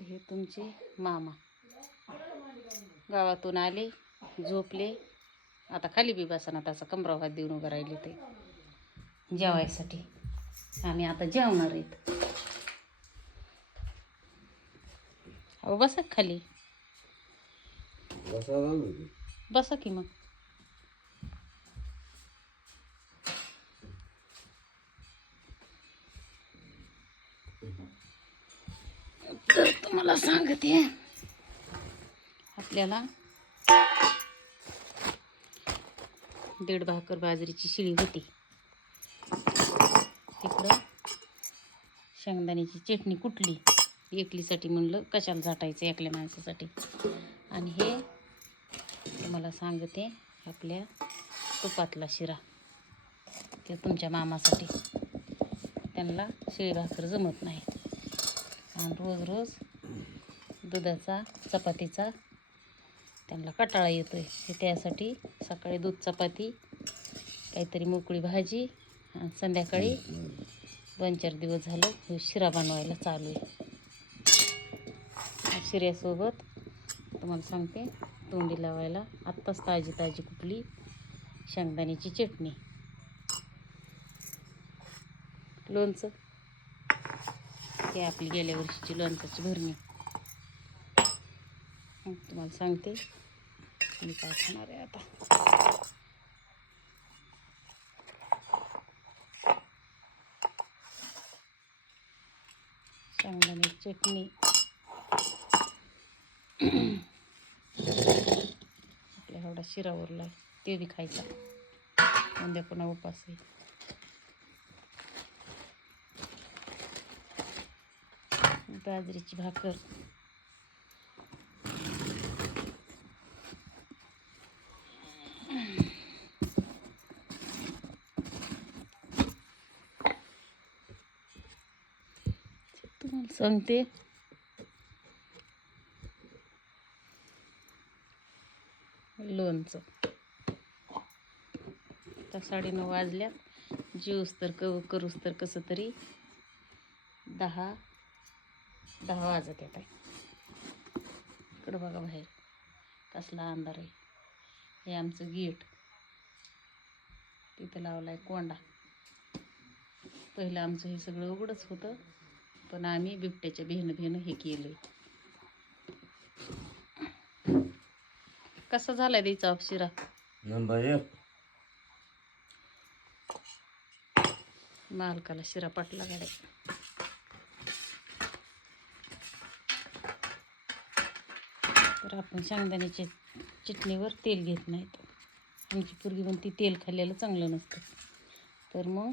हे तुमचे मामा गावातून आले, झोपले. आता खाली बी बसना, त्याचा कमरावर हात देऊन उभं राहिले ते जेवायसाठी. आम्ही आता जेवणार आहेत. अहो बसा खाली, बसा की मग. तर तुम्हाला सांगते, आपल्याला 1.5 भाकर बाजरीची शिळी होती. इकडं शेंगदाण्याची चटणी कुटली एकलीसाठी, म्हणलं कशाला झाटायचं एकल्या माणसासाठी. आणि हे तुम्हाला सांगते आपल्या तुपातला शिरा, ते तुमच्या मामासाठी. त्यांना शिळी भाकर जमत नाही. आणि रोज रोज दुधाचा चपातीचा त्यांना कंटाळा येतो आहे. हे त्यासाठी सकाळी दूध चपाती, काहीतरी मोकळी भाजी, आणि संध्याकाळी 2-4 दिवस झालं शिरा बनवायला चालू आहे. शिऱ्यासोबत तुम्हाला सांगते, तोंडी लावायला आत्ताच ताजी ताजी कुठली शेंगदाण्याची चटणी, लोणचं. हे आपली गेल्या वर्षीची लोणचाची भरणी. तुम्हाला सांगते मी काय खाणार आहे आता. शेंगदाण्याची चटणी, आपल्या एवढा शिरा उरला आहे, ते बी खायचा. उद्या पुन्हा उपास आहे. बाजरीची भाकर, तुम्हाला सांगते लोणचं. आता 9:30 वाजल्यात. जेवूस तर करूस तर कसं तरी 10 वाजत येत आहे. इकडं बघा बाहेर कसला अंधार आहे. हे आमचं गेट, तिथं लावलाय कोंडा. पहिलं आमचं हे सगळं उघडच होतं, पण आम्ही बिबट्याच्या भेनं हे केलंय. कसा झालाय द्यायचा शिरा नंबर 1. मालकाला शिरा पटला गाड्या. तर आपण शेंगदाण्याच्या चटणीवर तेल घेत नाहीत. आमची पोरगी म्हणती तेल खाल्लेलं चांगलं नसतं. तर मग